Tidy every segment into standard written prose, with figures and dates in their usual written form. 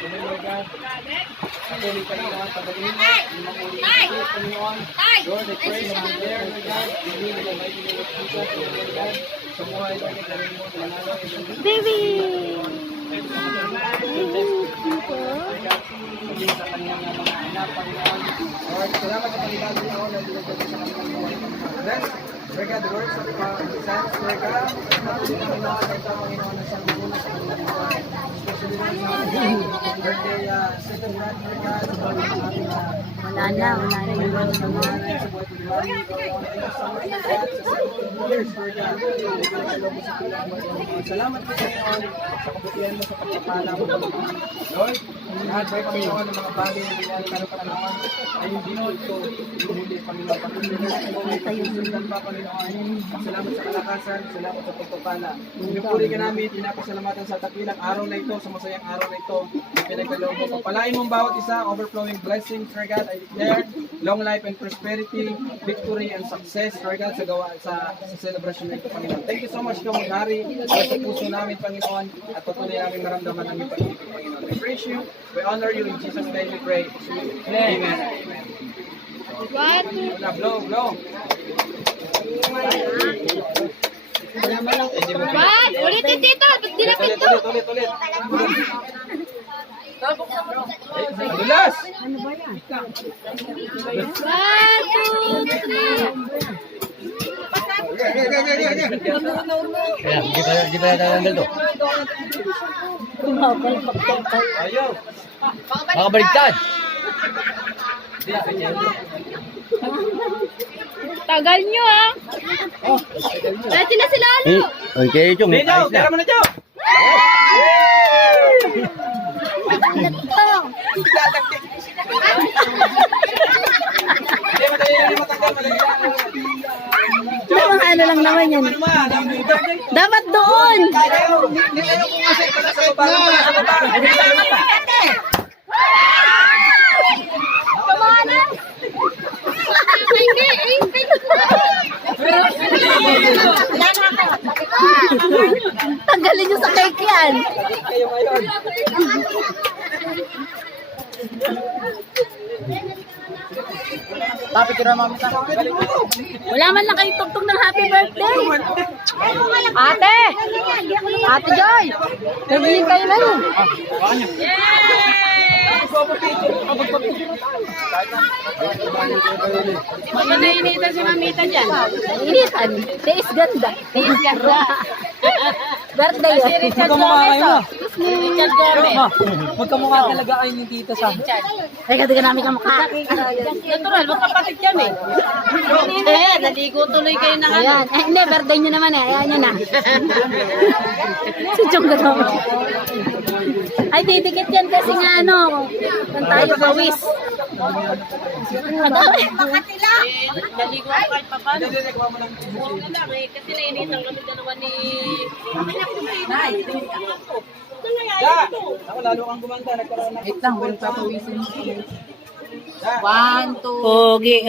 Lord God. Patuloy ka naman, pagaling mo, yung makulit sa Panginoon. Lord, I pray na I'm there, Lord God. Believe in the mighty name of Jesus, Lord God. Sa buhay, Lord, ay galing mo, manalo. Baby! Maging sa kanyang mga anak, Panginoon. Lord, salamat sa pagkakataon na dinagdag sa kanyang buhay. Bless, Lord God, the words of the saints, Lord God. Patuloy kami na ito, Panginoon, na siyang muna sa kanyang buhay. Especially sa birthday, second month, Lord God, sa buhay ng ating Wala na yung Panginoon sa buhay sa buhay ng Diwali, Panginoon. Thank you so much, Lord God, sa 17 years, Lord God. Salamat po, Panginoon, sa kabutihan mo sa pagpapala mo, Panginoon. Lord, lahat ba Panginoon ng mga bagay na binali ka ng Panginoon ay hindi mo ito hindi, Panginoon. Patuloy na sa buhay sa susundan pa, Panginoon. Salamat sa kalakasan, salamat sa pagpapala. Pinupuri ka namin, pinapasalamatan sa takilang araw na ito, sa masayang araw na ito, na pinagkaloob mo. Pagpalain mong bawat isa, overflowing blessings, Lord God, I declare long life and prosperity, victory and success, Lord God, sa gawa sa celebration na ito, Panginoon. Thank you so much, Kamang Hari, sa puso namin, Panginoon, at patuloy namin maramdaman namin pag-ibig, Panginoon. We praise you, we honor you, in Jesus' name we pray. Amen. Amen. Blow, blow. What? Ulitin dito! Dinapit to! Ulit. Dulas! Ano ba yan? 1, 2, 3! Kita nandun to. Ayaw. Makabaliktad. Tagal nyo ah! Dati na sila ano? Okay, Chong. Hindi, Jow. Tira mo na, Jow. Hindi, madali lang yung matanggal. Madali lang. Mga ano lang naman yan. Dapat doon! Hindi tayo pumasok pala sa baba. Kumana! Tanggalin nyo sa cake yan. Kayo ngayon. Tapi kira mami ka. Wala man lang kayo tugtog ng happy birthday. Ate! Ate Joy! Nagiging kayo na yun. Initan si Mamita dyan. Initan? Tiis ganda. Tiis ganda. Birthday yun. Si Richard Gomez. Richard Gomez. Magkamukha talaga kayo ni Tito Sam. Teka, di ka namin kamukha. Natural, magkapatid kami. Eh, naligo tuloy kayo na kami. Ayan. Eh, hindi, birthday nyo naman eh. Ayan nyo na. Si Chong Gato. Ay, didikit yan kasi nga ano. Kung tayo pawis. Madami. Makatila. Naligo ako kahit papano. Huwag na lang eh. Kasi nainitan kami dalawa ni... Ako lalo kang gumanda. Nagkaroon ng... Wait lang, walang papawisin mo. 1, 2. Pogi.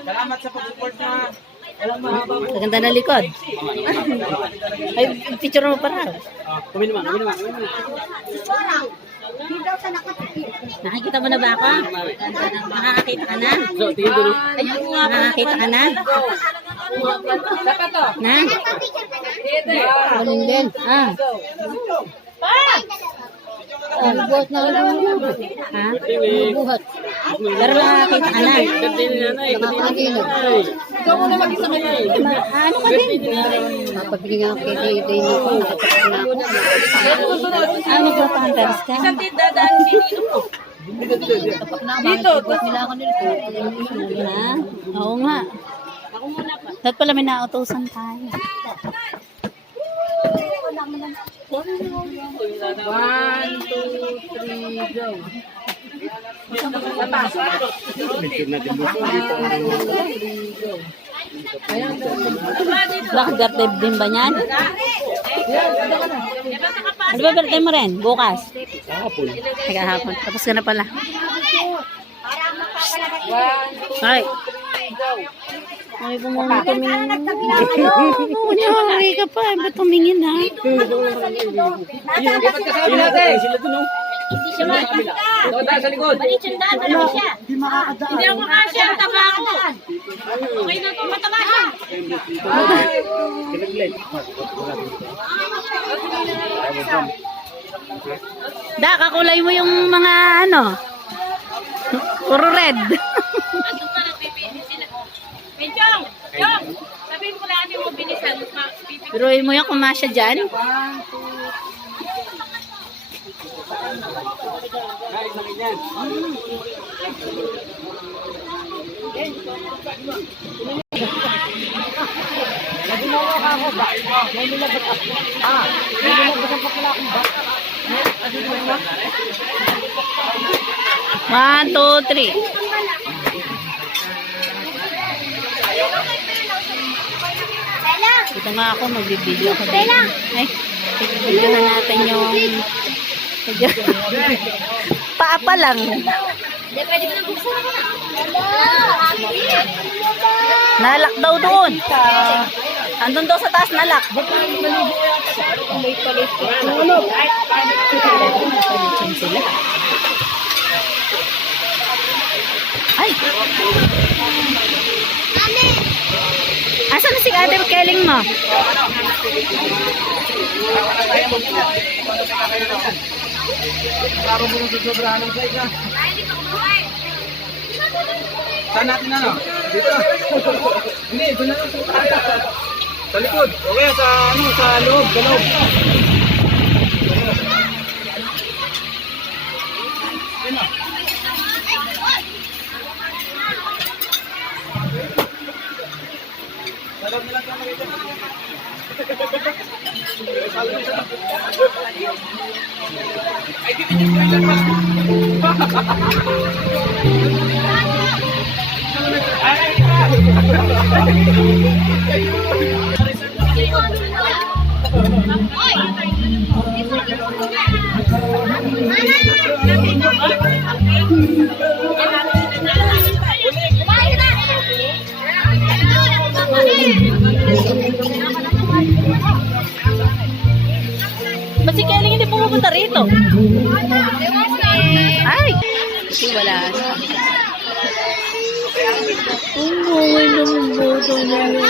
Salamat sa pag-support na. Walang mahaba po. Maganda na likod. Ay, picture mo para. Kumin naman. Nakikita mo na ba ako? Nakakakita ka na? Tingin ko. Nakakakita ka na? Na? Galing din. Buhat na lang. Ha? Buhat. Pero nakakita ka na. Nakakagilid. Ikaw mo na mag-isa ka na. Ano ka din? Papabigyan ako kay Day nito. Ano ba pandas ka? Isang dadaan si Nino po. Dito. Nila ako nito. Ha? Oo nga. Ako muna pa. Dapat pala may nautosan tayo. 1, 2, 3, go. Bakit birthday din ba niyan? Ano ba birthday mo rin? Bukas? Kahapon. Tapos ka na pala. Ay. Ay, bumuli tumingin. Bumuli ka pa. Ba't tumingin ha? Dapat kasama natin. Sila dun, oh. Hindi siya makakita. Doon tayo sa likod. Balit yung daan, malaki siya. Hindi makakadaan. Hindi ako makasya, mataba ako. Okay na to, mataba siya. Da, kakulay mo yung mga ano. Puro red. Pinchong! Chong! Sabihin ko lang yung mabilisan. Pero mo yung kumasya dyan. One, two, three. Ito nga ako, magbibideo ako dito. Ay, video na natin yung... Paa pa lang. Hindi, pwede mo na buksan ako na. Nalak daw doon. Andun daw sa taas, nalak. Palitin sila. Ay! Asan na si Ate Keling mo? Klaro mo nung susobrahan ng size, ha? Saan natin ano? Dito. Hindi, doon na lang sa kaya. Sa likod. Okay, sa ano, sa loob, sa loob. Sa loob na lang sa mga ito. Ba't si Keling hindi pumupunta rito? Ay! Kasi wala na. Ang bungay ng boto na yun.